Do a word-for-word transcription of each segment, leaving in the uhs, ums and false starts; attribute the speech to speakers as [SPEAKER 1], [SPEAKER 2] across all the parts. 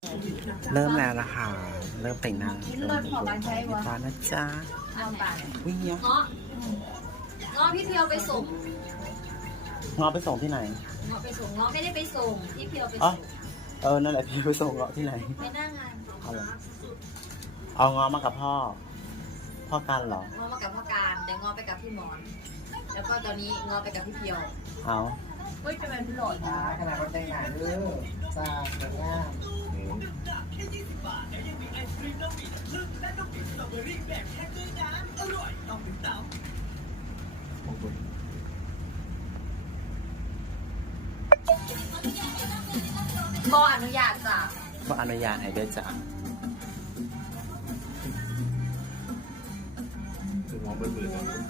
[SPEAKER 1] เริ่มแล้วนะคะ เริ่มแต่งหน้า
[SPEAKER 2] กินรถขอบานใช้วะ
[SPEAKER 1] ฟ้านะจ๊ะ
[SPEAKER 2] ลำบาก
[SPEAKER 1] วิ่งเนี้ย
[SPEAKER 2] เงาะเงาะพี่เพียวไปส่ง
[SPEAKER 1] งอไปส่งที่ไหน
[SPEAKER 2] เงาะไปส่งเงาะไม่ได้ไปส่งพี่เพียวไป
[SPEAKER 1] อ๋อ
[SPEAKER 2] ส่ง
[SPEAKER 1] เออ นั่นแหละพี่ไปส่งเงาะที่ไหน
[SPEAKER 2] ไปหน้างาน
[SPEAKER 1] เอาเหรอเอางอมากับพ่อ พ่อกันเหรอ
[SPEAKER 2] เงาะมากับพ่อการแต่เงาะไปกับพี่หมอน แล้วก็ตอนนี้เงาะไปกับพี่เพียว
[SPEAKER 1] เอา
[SPEAKER 2] เฮ้ยจะเป็นพี่หลอด
[SPEAKER 3] จ้าขนาดเราแต่งหน้าเด้อจ้าสวยงาม
[SPEAKER 2] บออนุญาตจ้ะ
[SPEAKER 1] ก็อนุญาตให้ด้วยจ้ะ
[SPEAKER 4] คือมองเบื่อเบื่อกันไป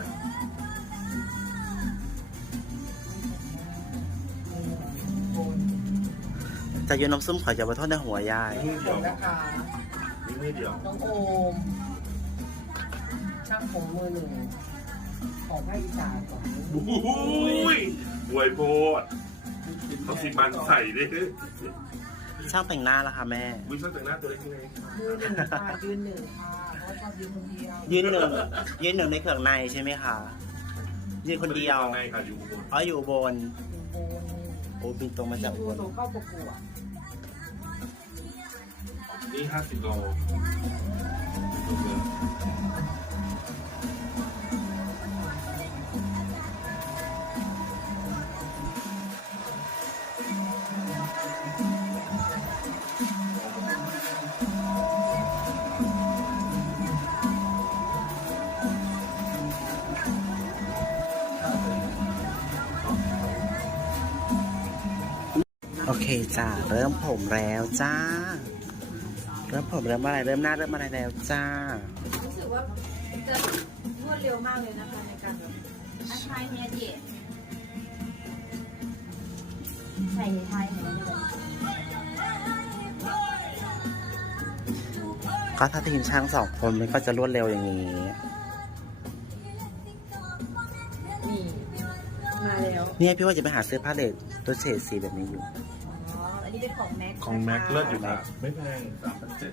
[SPEAKER 1] จะโยนน้ำส้มขอยจะมาทอดในหัวยาย
[SPEAKER 4] มือ
[SPEAKER 3] ข
[SPEAKER 4] เดี
[SPEAKER 3] อ
[SPEAKER 4] ยว
[SPEAKER 3] บนะคะ
[SPEAKER 4] นี่มือเดียว
[SPEAKER 3] น้องโอม ช่างผมมือหนึ่ง ของภาคอีสานของ
[SPEAKER 4] อุ้ยบวยโพดต้องสิมันใส่ดิ
[SPEAKER 1] ช่างแต่งหน้าแล้วค่ะแม่
[SPEAKER 4] วิชาแต่งหน้าตัวเล็กยังไง
[SPEAKER 3] มือหนึ่งค่ะยืนหนึ่งค่ะเพราะว่าชอบยืนคนเดียว
[SPEAKER 1] ยืนหนึ่งยืนหนึ่งในเครื่องในใช่ไหมคะ ยืนคนเดียว
[SPEAKER 4] ในค่ะอยู่บน
[SPEAKER 1] อ๋ออยู่อุบล
[SPEAKER 3] เป็นโบน
[SPEAKER 1] โอ้บินตรงมาจากอุ
[SPEAKER 3] ดู
[SPEAKER 1] บล
[SPEAKER 3] ตัวเข้าประกวด
[SPEAKER 4] นี่ห้าสิบโล
[SPEAKER 1] โอเคจ้าเริ่มผมแล้วจ้า เริ่มผมเริ่มอะไรเริ่มหน้าเริ่มอะไรแล้วจ้า
[SPEAKER 2] รู้สึกว่าจะรวดเร็วมากเลยนะคะในการแบบอาชายเฮียเดียใส่ไทยเหมือนเดิม
[SPEAKER 1] ก็ถ้าทีมช่างสองคนมันก็จะรวดเร็วอย่างนี้
[SPEAKER 2] นี่มาแล้ว
[SPEAKER 1] เนี่ยพี่ว่าจะไปหาซื้อผ้าเลทตัวเฉดสีแบบนี้อยู่
[SPEAKER 2] อ๋อ อันนี้เป็นของแม็ก
[SPEAKER 4] ของแม็กเลิศอยู่ค่ะไม่แพงสามพันเจ็ด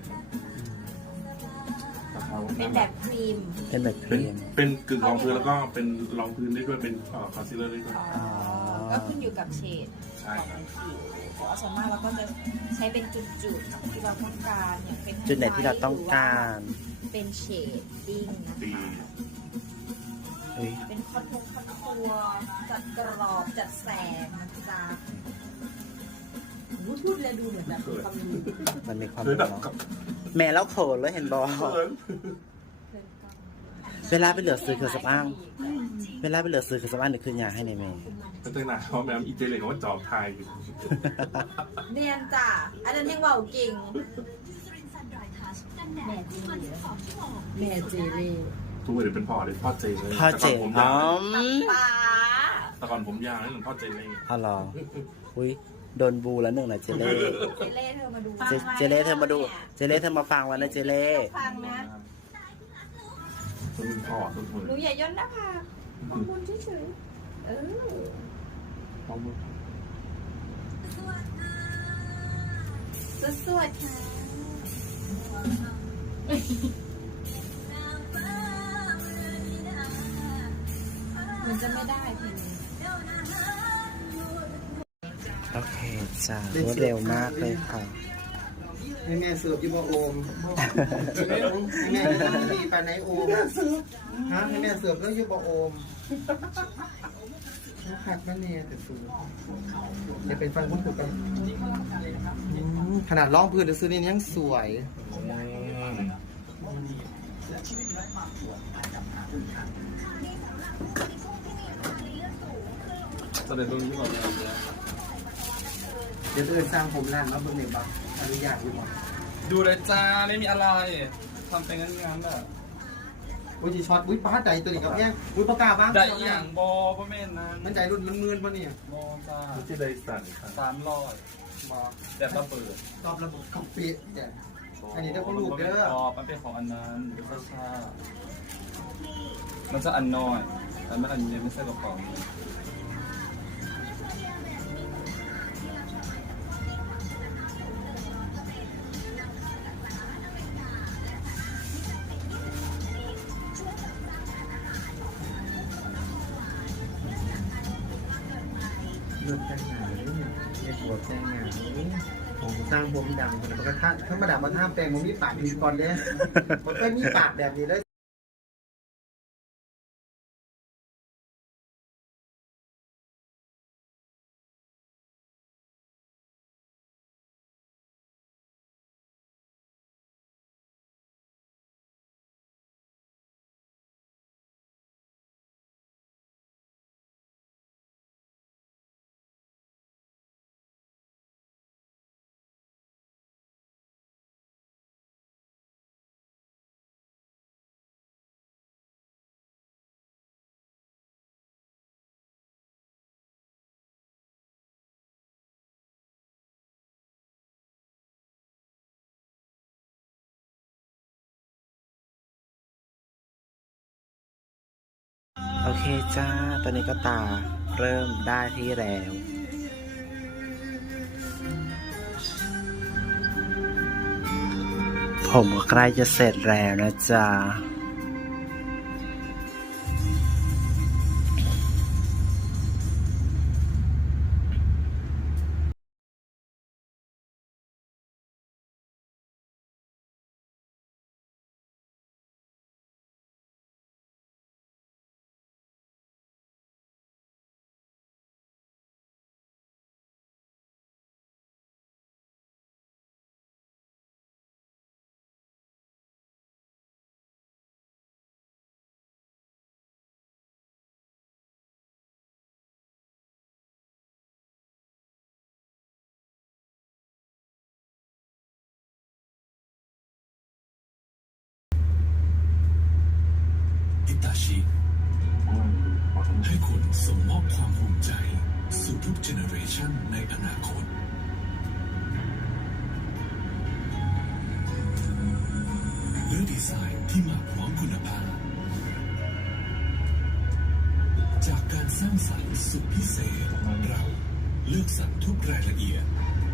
[SPEAKER 2] เป็นแบบครีม
[SPEAKER 1] เป็นแบบค
[SPEAKER 4] เป็น
[SPEAKER 1] รีม
[SPEAKER 4] เป็นกึ่งรองพื้นแล้วก็เป็นรองพื้นได้ด้วยเป็นคอนซีลเลอร์ได้ด้วย
[SPEAKER 2] อ๋อ ก็ขึ้นอยู่กับเฉด
[SPEAKER 4] ใช่
[SPEAKER 2] ของผิวแต่ว่าส่วนมากเราก็จะใช้เป็นจุดๆที่เราต้องการอย่างเป็น
[SPEAKER 1] จุดไหนที่เราต้องการ
[SPEAKER 2] เป็นเฉดดิ้งนะ
[SPEAKER 4] ตี
[SPEAKER 2] คะ
[SPEAKER 1] เฮ้ย
[SPEAKER 2] เป็นคอนโทรคอนทัวร์จัดกรอบจัดแสงนะจ๊ะรู้พูดเลยดูเหมือนแบบมีความรู้
[SPEAKER 1] มันมีความ
[SPEAKER 4] คือแบบ
[SPEAKER 1] เนาะ
[SPEAKER 4] กับ
[SPEAKER 1] แม่แล้วเขินแล้วเห็นบอ
[SPEAKER 4] เขิน
[SPEAKER 1] เวลาไปเหลือซื้อเครื่องสำอางเวลาไปเหลือซื้อเครื่องสำอางนี่คืออยากให้ในเมย์
[SPEAKER 4] แต่แต่งหน้าเขาแม่อีเจเลยเขาว่าจอบไทยอยู่
[SPEAKER 2] เนียนจ้ะอันนั้นยังเว่าเก่งแม่จีเหรอแม่เจเล่
[SPEAKER 4] ทุกคนเดี๋ยวเป็นพ่อเลยพ่อเจเลย
[SPEAKER 1] พ่อเจ๋ง
[SPEAKER 4] แต่ก่อนผม
[SPEAKER 1] อ๋
[SPEAKER 4] ยา
[SPEAKER 1] อ
[SPEAKER 4] ว
[SPEAKER 1] ม
[SPEAKER 2] ป้า
[SPEAKER 4] แต่ก่อนผมยาวนี่หลวงพ่อเจเลย
[SPEAKER 1] อ๋อเหรออุ้ยโดนบูแล้วหนึ่งนะเจเล่
[SPEAKER 2] เจเล่เธอมาดู
[SPEAKER 1] เจเจเล่เธอมาดู เจเล่เธอมาฟังวันนะเจเล่
[SPEAKER 2] ฟังนะ
[SPEAKER 4] ตัวเป็นพ่อตัวคน
[SPEAKER 2] หนูอย่าย่นหน้าผากมองบนเฉยๆเออ
[SPEAKER 4] มองมือ
[SPEAKER 2] สวดๆค่ะมันจะไม่ได้ทีนี้
[SPEAKER 1] โอเคจ้ารวดเร็วมากเลยค่ะ
[SPEAKER 3] ให้แม่เสิร์ฟยี่บโอมให้แม่มีปลาในโอมฮะให้แม่เสิร์ฟแล้วยี่บโอมน้ำผักนั่นเนี่ยแต่สูงจะเป็นฟันคุณถูกกันขนาดร้องพื้นจะซื้อนี่ยังสวย
[SPEAKER 4] แสดงตรงนี้ก่อนเลย
[SPEAKER 3] เดี๋ยวเอินสร้างผมร้านมาเบิ่งในบ้านอนุญาตอยู่บ่
[SPEAKER 5] ดูเลยจ้าไม่มีอะไรทำเป็นงั้นงั้นๆอ่ะ
[SPEAKER 3] อุ้ยจีช็อตอุ้ยป้าใจตัวนี้กับแย่งอุ้ยปากกาบ้าง
[SPEAKER 5] ได้อีหยังบอพ่อแม่นนั้น
[SPEAKER 3] มันใจรุ่นมันมืนป่ะเนี่ย
[SPEAKER 5] บอจ้า
[SPEAKER 4] ที่ได้สั่นค่ะ
[SPEAKER 5] สามร้อย
[SPEAKER 3] บอก
[SPEAKER 5] แต่ระเบิด
[SPEAKER 3] ตอบระบบคอมพิวเนี่ย อันนี้ได้คนลูกเด้อ
[SPEAKER 5] บอมันเป็นของอันนั้นเป็นข้าวชามันจะอันน้อยแต่มันอันนี้ไม่ใช่กระป๋อง
[SPEAKER 3] นแต่งงานเนี่ยเรียกว่าแต่งงานนี่ผมสร้างผมดังคนประทัดถ้ามาดังมาท่าแปลงมันมีปากพิมพ์ก่อนเนี่ยมันก็มีปากแบบนี้ได้
[SPEAKER 1] โอเคจ้า ตอนนี้ก็ตาเริ่มได้ที่แล้ว ผมก็ใกล้จะเสร็จแล้วนะจ๊ะ
[SPEAKER 6] อิตาชิให้คุณส่งมอบความภูมิใจสู่ทุกเจเนอเรชันในอนาคตด้วยดีไซน์ที่มาพร้อมคุณภาพจากการสร้างสรรค์สุดพิเศษเราเลือกสรรทุกรายละเอียด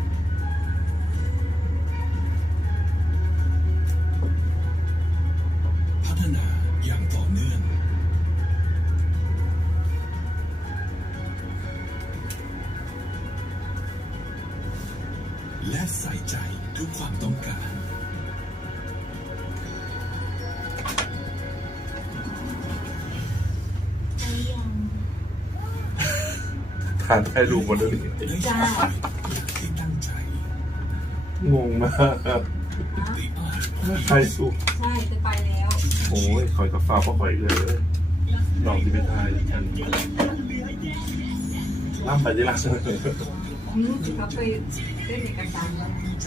[SPEAKER 6] พัฒนาอย่างต่อเนื่องและใส่ใจทุกความต้องการ
[SPEAKER 4] ขาดให้ลูกหมดเลย
[SPEAKER 2] จ้า
[SPEAKER 6] ที่ตั้งใจ
[SPEAKER 4] งงมากใครสู้
[SPEAKER 2] ใช่จะไปแล้ว
[SPEAKER 4] โอ้ยคอยกับฟ้าก็คอยเลยลองที่เป็นไทยกันล่ำไปที่ล่ะ
[SPEAKER 2] อืมเขาไปเล่นเอกสารแล้ว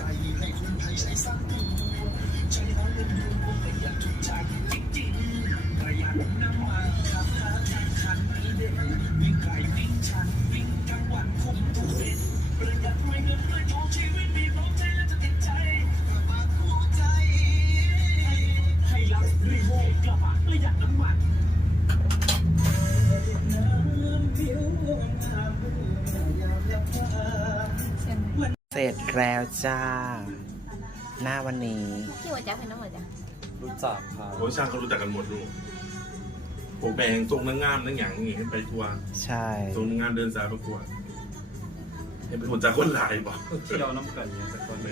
[SPEAKER 1] เสร็จแล้วจ้า หน้าวันนี้
[SPEAKER 2] พี่หัวจ้าเป็นน้ำหัวจ้า
[SPEAKER 5] รู้จักครับ
[SPEAKER 4] โอ้ยช่างเขารู้จักกันหมดลูกผมแบ่งทรงนางงามนางหยางอย่างงี้ให้ไปทัวร์
[SPEAKER 1] ใช่
[SPEAKER 4] ทรงนางงามเดินสายประกวดให้เป็นคนจากคนหลายบอก
[SPEAKER 5] เที่ยวน้ำกันเนี่ยสักคน
[SPEAKER 4] แม่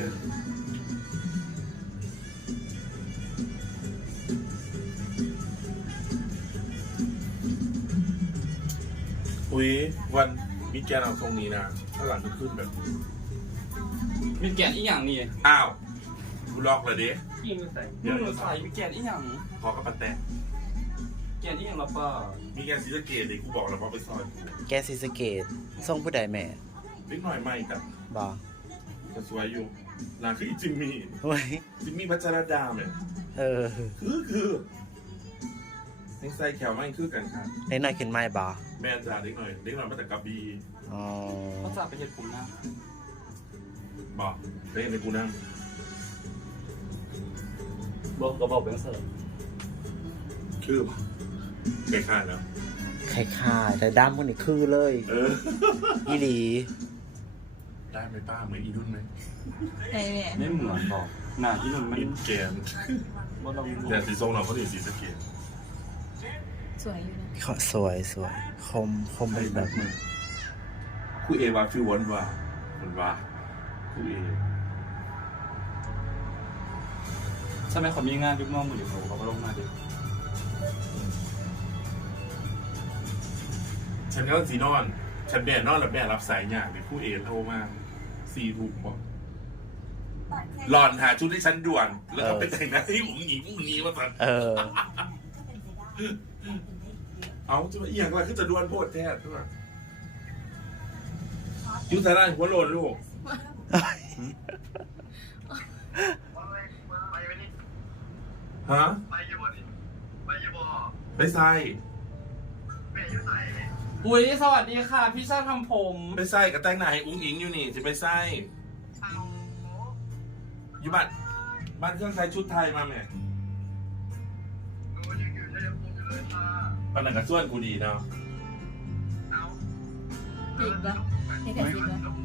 [SPEAKER 4] อุ้ยวันมีแกนเอาทรงนี้นะถ้าหลังจะขึ้นแบบ
[SPEAKER 5] มีแกนอีหยังนี่
[SPEAKER 4] อ้าวกูล็อกเลยดิ
[SPEAKER 5] ยิงใส่ยิงใส่มีแกนอีหยัง
[SPEAKER 4] ขอกระปันแตะ
[SPEAKER 5] แกนอีหยังหรอป้า
[SPEAKER 4] มีแกนซีสะเกตเลยกูบอกแล้วว่าไปซอยกู
[SPEAKER 1] แกซีสะเกตส่งผู้ใดแม่
[SPEAKER 4] นิดหน่อยไม่แต่
[SPEAKER 1] บอก
[SPEAKER 4] จะสวยอยู่นางคืออีจิมมี่
[SPEAKER 1] เฮ้ย
[SPEAKER 4] จิมมี่พัชรดาเนี่ย
[SPEAKER 1] เออ
[SPEAKER 4] คือคือเล็กไซแขวไม่คือกันครับ
[SPEAKER 1] เล็กน้อยขึ้นไม่บอ
[SPEAKER 4] แม่จ่าเล็กหน่อยเล็กหน่อยมาจากกระบี่
[SPEAKER 1] อ๋อ
[SPEAKER 5] เขาจับไปเห็ดผมนะ
[SPEAKER 4] บอกเล่นในกูนั่ง
[SPEAKER 5] บอกก็บอกเป็นเสิร์ฟ
[SPEAKER 4] คือปะไม่คาดแล้ว
[SPEAKER 1] คล้ายๆแต่ด้ามพวกนี้คือเลย
[SPEAKER 4] เออ
[SPEAKER 1] อีหลี
[SPEAKER 4] ได้ไหมป้าเหมือนอีนุ่นไหม
[SPEAKER 2] ไหนเนี่ย
[SPEAKER 5] ไม่เหมือนบอกหน้าที่นุ่นมัน
[SPEAKER 4] อินแกน
[SPEAKER 5] บ่ลอง
[SPEAKER 4] แต่สีทรงเราเขาถึงสีสะเกต
[SPEAKER 2] สวยอยู่นะ
[SPEAKER 1] เขาสวยสวยคมคมเป็นแบบ
[SPEAKER 4] มือครูเอว่าฟิววนว่ามันว่าครูเอ
[SPEAKER 5] ใช่ไหมเขามีงานยุคน้องมืออยู่เขาเขาก็ลงมาดิ
[SPEAKER 4] ฉันก็สีนอนฉันแม่นอนแล้วแม่รับสายอย่างเป็นครูเอโทรมาสี่ถูกบอกหลอนหาชุดให้ฉันด่วน แล้วก็ไปแต่งหน้าที่อุ๋งหญิงอุ๋งนี้มาสั่น
[SPEAKER 1] เออ
[SPEAKER 4] เอาจะมาเอียงอะไรคือจะด่วนโพดแท้ใช่ไหมยุทธนาหัวโลนลูกฮะไปยูบอไปยูบอไปใส่ไปยูใส่
[SPEAKER 5] อุ้ยสวัสดีค่ะ พี่ชาติทำผม
[SPEAKER 4] ไปใส่กับแต่งหน้าให้อุ้งอิงอยู่นี่จะไปใส่อยู่บ้านบ้านเครื่องใช้ชุดไทยมาไหมปันหนังกระส่วนกูดีเนาะ
[SPEAKER 2] ผิดปะนี่แต่ผิดปะ